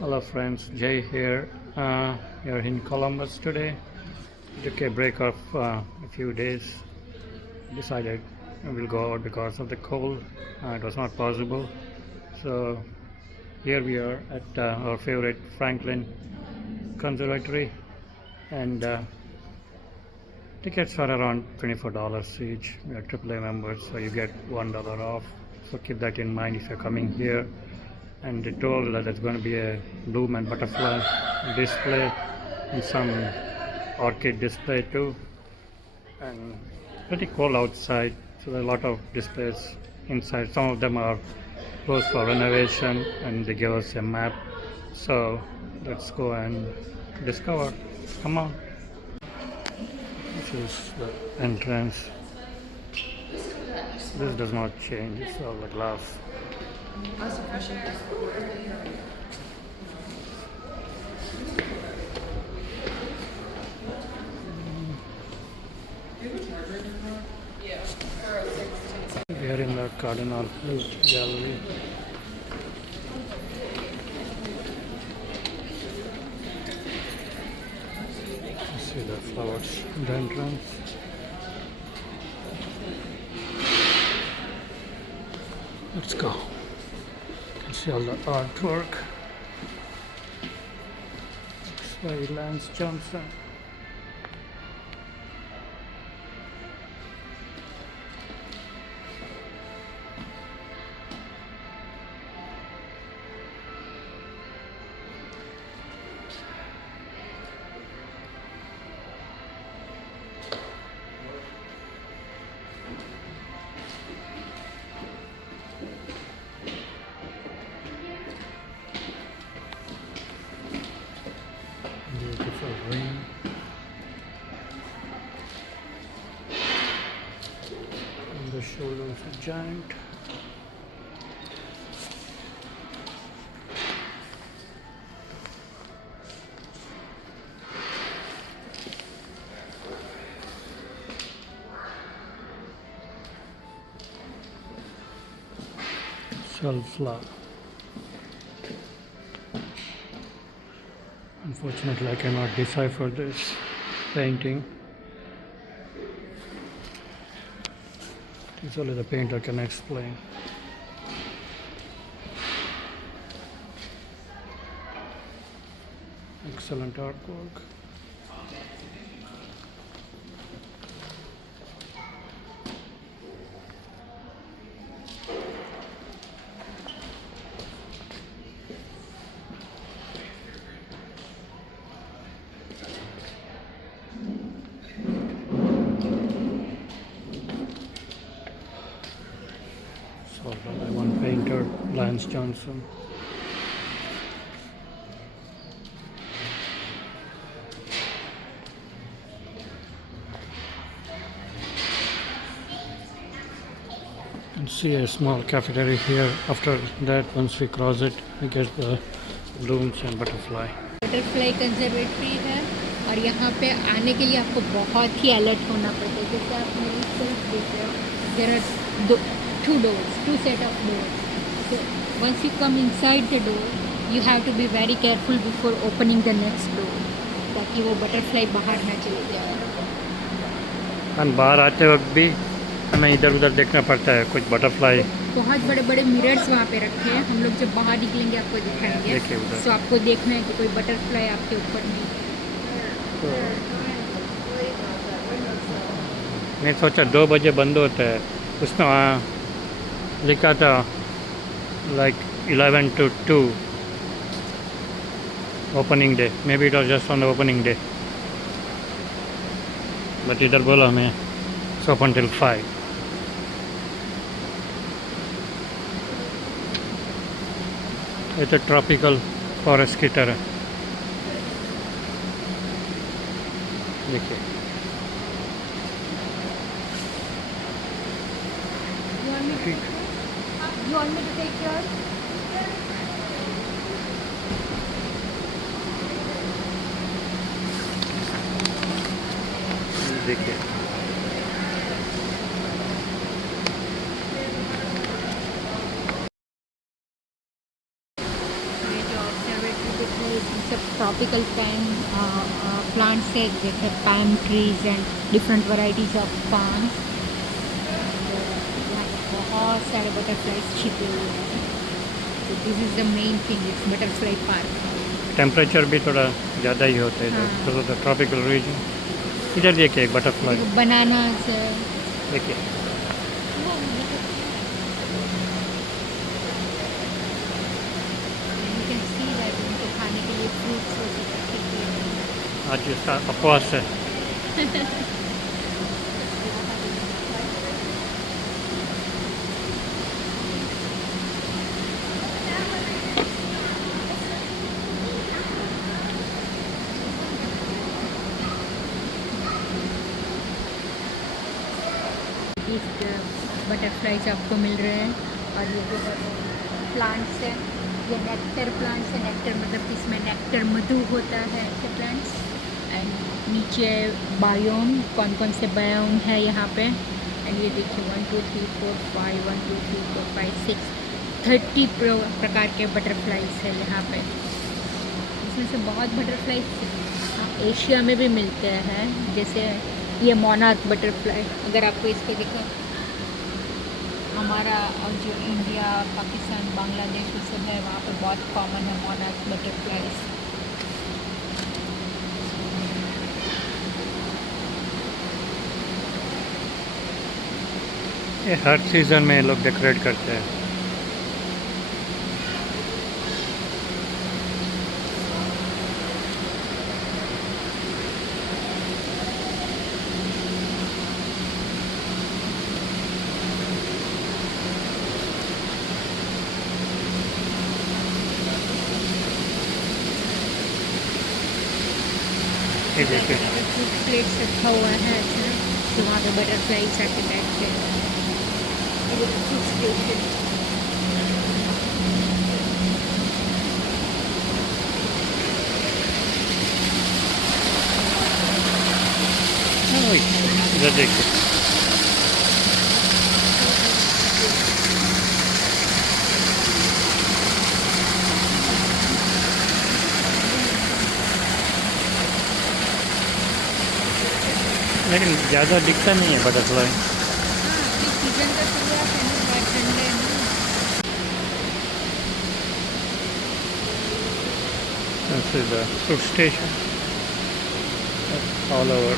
Hello friends, Jay here. We are in Columbus today. Took a break of a few days. Decided we'll go out because of the cold. It was not possible. So here we are at our favorite Franklin Conservatory, and tickets are around $24 each. We are AAA members, so you get $1 off. So keep that in mind if you're coming here. And they told that there's going to be a bloom and butterfly display and some orchid display too. And pretty cold outside, so there are a lot of displays inside. Some of them are closed for renovation, and they give us a map. So let's go and discover. Come on. This is the entrance. This does not change, it's all the glass. We are in the Cardinal Flute Gallery. You see the flowers in the entrance. Let's go. You can see all the artwork. It's by Lance Johnson. Beautiful green. And the shoulders are giant. Self-love. Unfortunately, I cannot decipher this painting. It's only the painter can explain. Excellent artwork. Solved by one painter, Lance Johnson. And see a small cafeteria here. After that, once we cross it, we get the blooms and butterfly. Butterfly conservatory है और यहाँ पे आने के लिए आपको बहुत ही alert होना पड़ता है। जैसे आप मेरी सेल्फ देख रहे हो, there are two set of doors. So once you come inside the door, you have to be very careful before opening the next door, ताकि वो बटरफ्लाई बाहर ना चले जाए। और बाहर आते वक्त भी हमें इधर उधर देखना पड़ता है, कुछ बटरफ्लाई। बहुत बड़े बड़े मिरर्स वहाँ पे रखे हैं, हम लोग जब बाहर निकलेंगे आपको दिखाएंगे। तो आपको देखना है कि कोई बटरफ्लाई आपके ऊपर नहीं है। मैं सोचा 2 बजे बंद होता है, उसमें लिखा था like 11 to 2 opening day. Maybe it was just on the opening day, but इधर बोला हमें it's open till 5. ये तो ट्रॉपिकल फॉरेस्ट की तरह देखिए। You want me to take yours? देखिए ये जो observatory ये सब ट्रॉपिकल प्लांट्स है, जैसे palm trees and different varieties of palms. यहाँ पे बहुत सारे बटरफ्लाइज छिपे हुए हैं। तो this is the main thing, it's butterfly park. Temperature भी थोड़ा ज़्यादा ही होता है हाँ। Because of the tropical region. इधर देखिए एक बटरफ्लाई, बनानास है। देखिए You can see that उनको खाने के लिए फ्रूट्स वगैरह रखे हुए हैं। आज इसका अपवास है। बटरफ्लाइज आपको मिल रहे हैं। और ये जो प्लांट्स हैं, ये नेक्टर प्लांट्स हैं। नेक्टर मतलब इसमें नेक्टर मधु होता है, ऐसे प्लांट्स। एंड नीचे बायोम, कौन कौन से बायोम है यहाँ पे। एंड ये देखिए 1 2 3 4 5 1 2 3 4 5 6 30 प्रकार के बटरफ्लाइज है यहाँ पे। इसमें से बहुत बटरफ्लाइज एशिया में भी मिलते हैं, जैसे ये मोनार्क बटरफ्लाई। अगर आपको इसको देखो, हमारा जो इंडिया, पाकिस्तान, बांग्लादेश वो सब है, वहाँ पे बहुत कॉमन है मोनार्क बटरफ्लाइज। ये हर सीज़न में लोग डेकोरेट करते हैं। ये देखिए फूड प्लेट्स रखा हुआ है ऐसा, तो वहाँ पे बटरफ्लाइज आके बैठते हैं। ये फूड स्टेशन। ओए, इधर देखिए लेकिन ज़्यादा दिखता नहीं है बटरफ्लाई। सीजन का शुरुआत है ना, बहुत ठंडे है ना। This is a fruit station all over.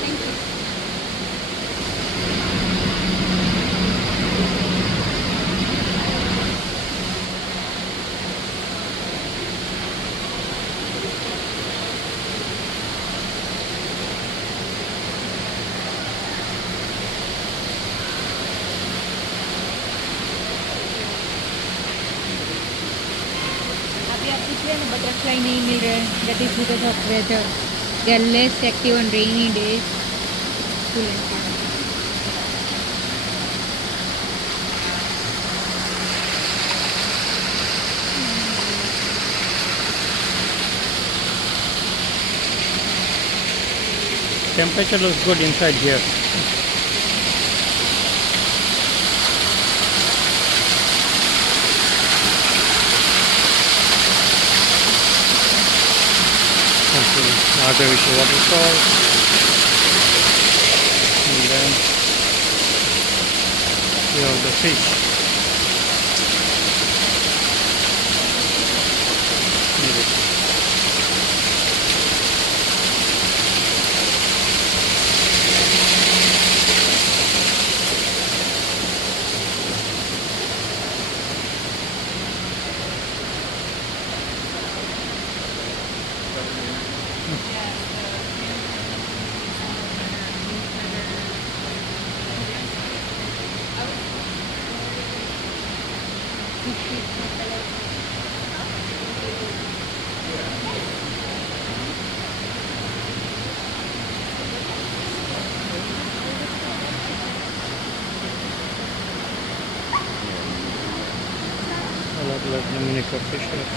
Thank you. अभी आप पूछ रहे हैं ना बटरफ्लाई नहीं मिल रहे हैं, that is because of weather. They are less active on rainy days. Temperature looks good inside here. Artificial waterfall, and then here are the fish. अलग miniature fishes.